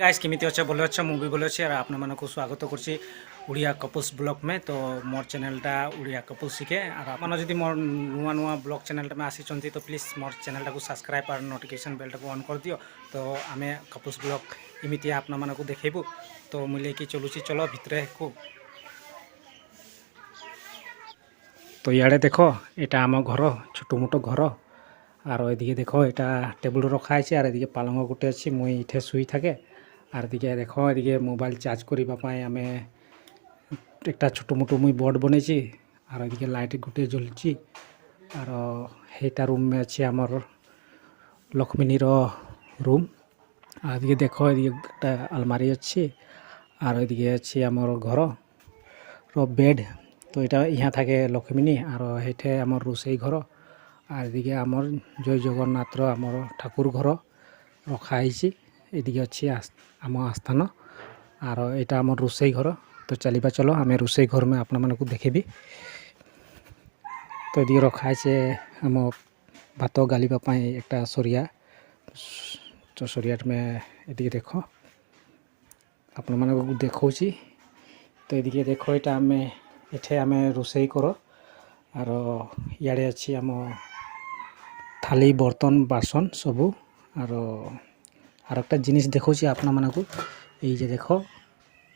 Guys केमिति अच्छे बोले अच्छे मुझे बोले अच्छे और आपने मन को स्वागत करছি उड़िया कपल्स ब्लॉग में। तो मोर चैनलटा उड़िया कपल्स शिखे और आपन जदि मोर नुआ नुआ ब्लॉग चैनलटा में आसी तो प्लीज मोर चैनलटा को सब्सक्राइब और नोटिफिकेशन बेलटा को ऑन कर दियो। तो आम कपल्स ब्लॉग इमिति आपन मन को देखेबू। तो मुझे लेकिन चलुची चलो भितरे को। तो इे देख यहाँ आम घर छोटो मोटो घर और ये देख यहाँ टेबुल रखाई और ये पालंग गोटे अच्छी मुई इठे शुई थाके और दिखे देख ये मोबाइल चार्ज करने आम एक छोटो मोटो मुई बोर्ड बन और ये लाइट गोटे जलुची और हेटा रूम में अच्छे आमर लक्ष्मीनी रूम और ये देख ये अलमारी अच्छी और ये अच्छी आमर घर बेड। तो यहाँ यहाँ थाके लक्ष्मीनी और हेठे आमर रोसई घर और ये आमर जय जगन्नाथ आमर ठाकुर घर रखाई एदिके अच्छी आम आस्थान और यहाँ आम रोसई घर। तो चलवा चलो आम रोसई घर में आपण मानक देखेबी। तो ये रखाई आम भात गालिबाई एक सरिया तो सरिया में ये देख आपण मानक देखा। तो ये देख यहाँ आम एठे आम रोसई कर और इे अच्छी आम थाली बर्तन बासन सबू और एक जिनिस देखा आपण मानक ये देख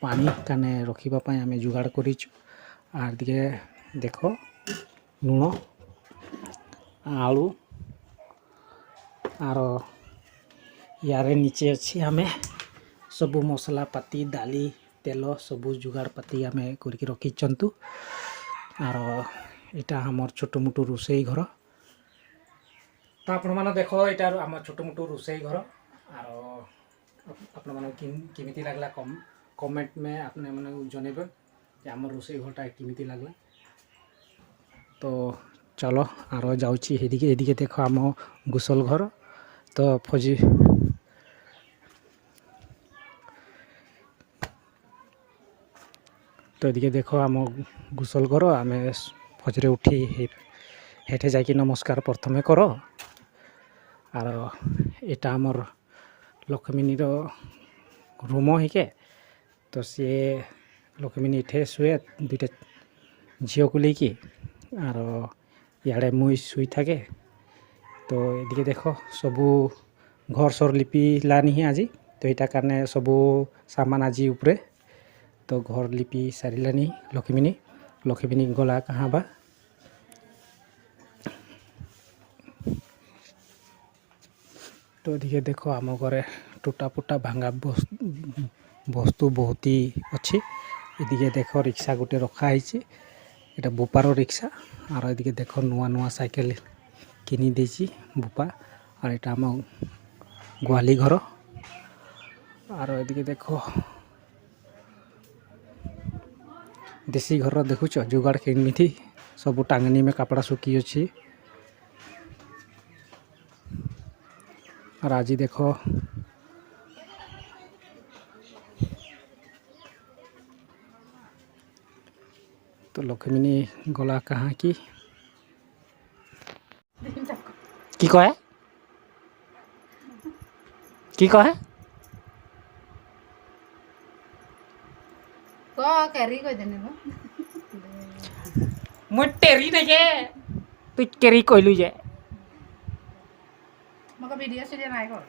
पानी काने रखापी आम जुगाड़ कर देख लुण आलू और यार नीचे अच्छी आम सबू मसला पाती दाली तेल सबू जुगाड़ पाती आम करके रखीचंतु और यहाँ आमर छोटो मोटो रोसई घर। तो आपण मैंने देख यहाँ आम छोटो मोटो रोसई घर और आपण मन केमिति लगला कमेंट में आपने मैंने जनइबे आम रोसई घरटा केमिति लगला। तो चलो आरो जाऊँगी एदिके देख आम गुसल घर। तो फौजी तो ये देख आम गुसल घर आम फजरे उठी हेठे जाकि नमस्कार प्रथमे कर और यहाँ आमर लक्ष्मीनी रूम हिके। तो सी लक्ष्मीनी इठे शुए दुईटा झील को लेकिन और इे मुई शुई थाके। तो ये देख सबू घर सर लिपि लानी आज तो यहाँ कारण सबू सामान आज उपरे तो घर लिपि सारानी लक्ष्मीनी गला कहाँ बा। तो ये देखो आम घरे टूटा फुटा भांगा वस्तु बहुत ही अच्छी। ये देख रिक्शा गोटे रखाई यहाँ बोपार रिक्शा और ये देख नुआ नुआ साइकेल किनी देची बोपा और यहाँ आम गुहाली घर और ये देख देसी घर देखुच जुगाड़ केमिति सब टांगनी में कपड़ा सुखी अच्छी। और आज देख तो लक्ष्मीनी गला कहाँ की कहे की कहे मुझे टेरी नहीं है तू केरी कहलु जे मका वीडियो से नहीं कर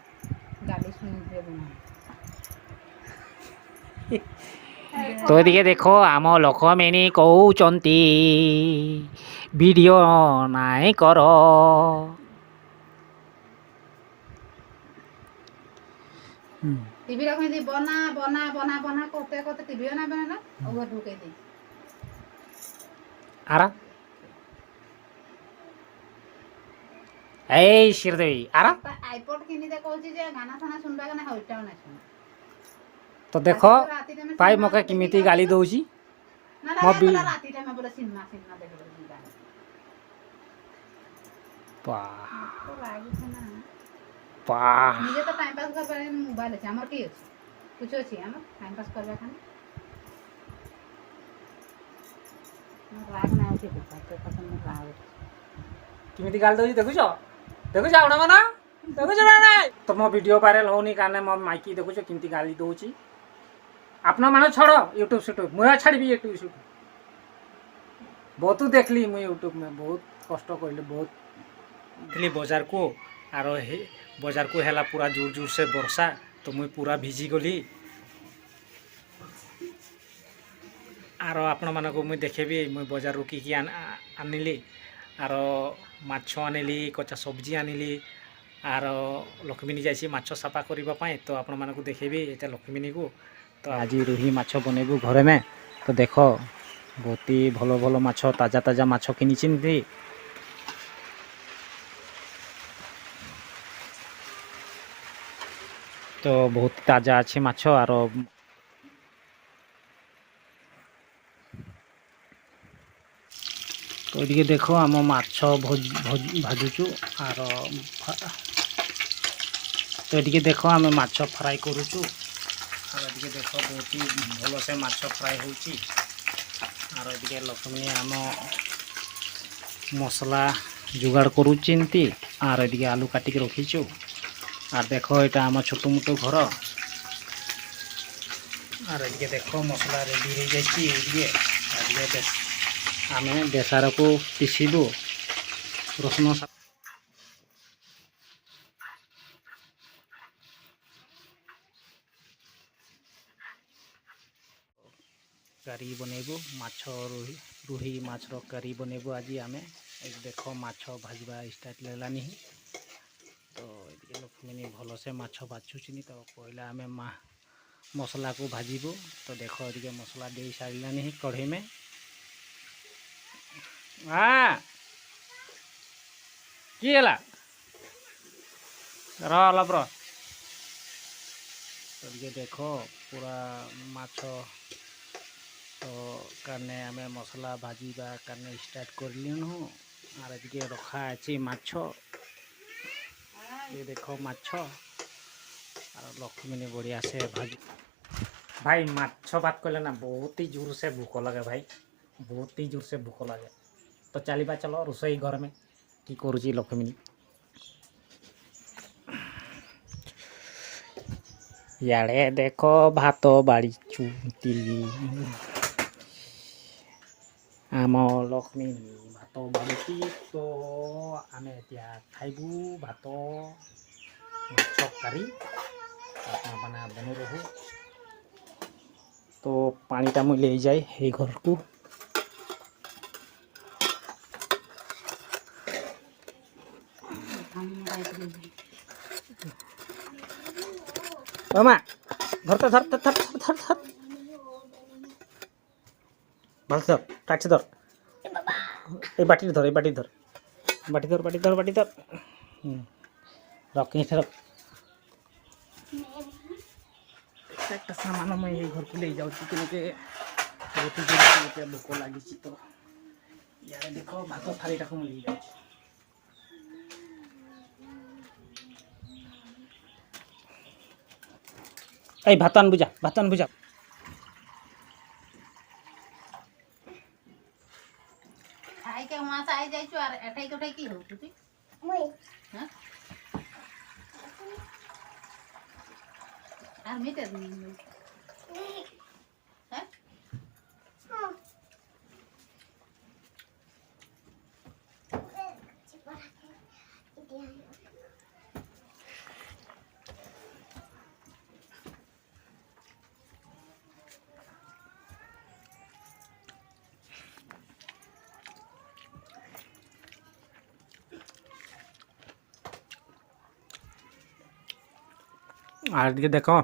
गाली सुन दे बना। तो ये देखो आम लक्ष्मीनी कहते वीडियो नाई कर टीवी रखने दी बना बना बना बना करते करते टीवी ना बना और ढुके दी आरा ए श्रीदेवी आरा आईपॉड किनी दे कहूची जे गाना साना सुनबा के ना होइटा ना सुन। तो देखो भाई मके किमिति गाली दउची ना ना राती टाइम बोले सिनेमा सिनेमा देख लो वाह तो लागी छ ना वाह मुझे तो टाइम पास कर पारे मोबाइल है हमर की अछि कुछ अछि हम टाइम पास करबा खाने राग ना उठी पता पसंद राग किमिति गाली दउची देखुछ देखुछ आउना मना ଦେଖୁଛ ନା ନାଇଁ ତମ ଭିଡ଼ିଓ ଭାଇରାଲ ହଉନି କାରଣ ମୋ ମାଇକି ଦେଖୁଛ କେମିତି ଗାଳି ଦଉଛି ଆପଣ ମାନେ ଛାଡ଼ ୟୁଟ୍ୟୁବ ସୁଟ୍ୟୁବ ମୁଁ ଛାଡ଼ିବି ୟୁଟ୍ୟୁବ ସୁଟ୍ୟୁବ ବହୁତ ଦେଖିଲି ମୁଇଁ ୟୁଟ୍ୟୁବ ବହୁତ କଷ୍ଟ କରିଲି ବହୁତ ଥିଲି ବଜାରକୁ ଆର ବଜାରକୁ ହେଲା ପୁରା ଜୋର ଜୋର ସେ ବର୍ଷା ତ ମୁଇଁ ପୁରା ଭିଜି ଗଲି ଆର ଆପଣମାନଙ୍କୁ ମୁଇଁ ଦେଖେବି ମୁଇଁ ବଜାରରୁ କି ଆଣିଲି ଆର ମାଛ ଆଣିଲି କଞ୍ଚା ସବଜି ଆଣିଲି ଆର ଲକ୍ଷ୍ମୀନି ଯାଇଛି ମାଛ ସଫା କରିବା ପାଇଁ ତ ଆପଣମାନଙ୍କୁ ଦେଖେବି ଏଟା ଲକ୍ଷ୍ମୀନିକୁ ତ ଆଜି ରୋହି ମାଛ ବନେଇବୁ ଘରେ ମେ ତ ଦେଖ ବହୁତ ଭଲ ଭଲ ମାଛ ତାଜା ତାଜା ମାଛ କିଣିଛନ୍ତି ତ ବହୁତ ତାଜା ଅଛି ମାଛ ଆର ତ ଏଠିକେ ଦେଖ ଆମ ମାଛ ଭାଜୁଛୁ ଆର ତ ଏଠିକେ ଦେଖ ଆମେ ମାଛ ଫ୍ରାଏ କରୁଛୁ আর এদিকে দেখ বহুত ভালসে মাছ ফ্রাই হচ্ছে আর এদিকে লক্ষ্মী আম মশলা যোগাড় করুচি আর এদিকে আলু কাটিকি রখিছু আর দেখ এটা আমার ছোট মোটো ঘর আর এদিকে দেখ মশলা রেডি হয়ে যাচ্ছি এদিকে এদিকে আমি বেসারকু পিসিবু রসুন কারি বনাইবু মাছ রুহি মাছর কারি বনাইবু আজি আমি দেখ মাছ ভাজবা স্টার্ট লানি তো এদিকে লক্ষ্মী ভালসে মাছ বাছুচিনি তো পহলা আমি মশলা को ভাজিবু তো দেখ এদিকে মশলা দিয়ে সারিলানি কড়াই में কি ହେଲା অলপ এদিকে দেখ পুরা মাছ তো কারণে আমি মশলা ভাজিবা কারণে স্টার্ট করলিনু আর এদিকে রখা আছে মাছ ये देखो माछ और लक्ष्मी ने बढ़िया से भाजी भाई माछ बात कहले ना बहुत ही जोर से भूख लगे भाई बहुत ही जोर से भूख लगे तो चलिबा चलो रोसई घर में की करूची लक्ष्मी याड़े देखो भात बाड़ी चुटी आम लक्ष्मी भात बाड़ी तो आम एतिया खाइबू भात माछ करी बना बन रहू तो पानीटा मुझे ले जाए ये घर को मामा धरते धरते धर धर धर भाल धर टाइट से धर ये बाटी धर ये बाटी धर बाटी धर बाटी धर बाटी धर रख यहीं रख একটা সামান আমি এই ঘরକୁ ନେଇ ଯାଉଛି କେମିତି ବହୁତ ଜୋର ଭୋକ ଲାଗିଛି ତ ଇଆଡ଼େ ଦେଖ ଭାତ ଥାଳିଟାକୁ ମୁଁ ନେଇ ଯାଉଛି এই ভাত আনবু যা ভাত আনবু যা ଖାଇକେ ମାଛ ଆଇ ଯାଇଛୁ ଆର ଏଠାଇ କୋଠାଇ କି ହଉଛୁ ତୁଇ হ্যাঁ আর মিটে হ্যাঁ আর দিকে দেখো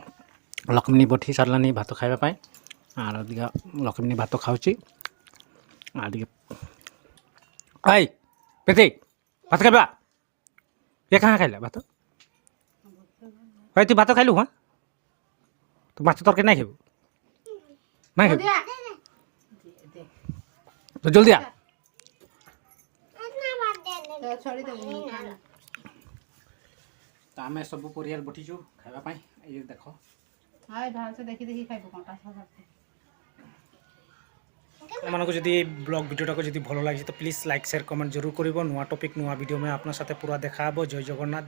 লক্ষ্মী বঠি সারলানি ভাত খাইবা পাই আর দিকে লক্ষ্মী ভাত খাউছি আর দিকে এই পেতি ভাত খাইবা এ কাহা খাইলা ভাত ভাই তুই ভাত খাইলু হ্যাঁ তো মাছ তরকারি নাই খাইবু নাই খাইবু তো জলদি আ ଛଡି ଦେବୁ ତ ଆମେ ସବୁ ପରିବାର ବଟିଛୁ ଖାଇବା ପାଇଁ ଏଇ ଦେଖ ହାଏ ଭଲସେ ଦେଖି ଦେଖି ଖାଇବୁ କଣ୍ଟା ସାଧା ଆପଣମାନଙ୍କୁ ଯଦି ବ୍ଲଗ ଭିଡ଼ିଓଟାକୁ ଯଦି ଭଲ ଲାଗିଛି ତ ପ୍ଲିଜ୍ ଲାଇକ୍ ସେୟାର କମେଣ୍ଟ ଜରୁର କରିବ ନୂଆ ଟପିକ୍ ନୂଆ ଭିଡ଼ିଓ में আপনার সাথে পুরা দেখা হব জয় জগন্নাথ।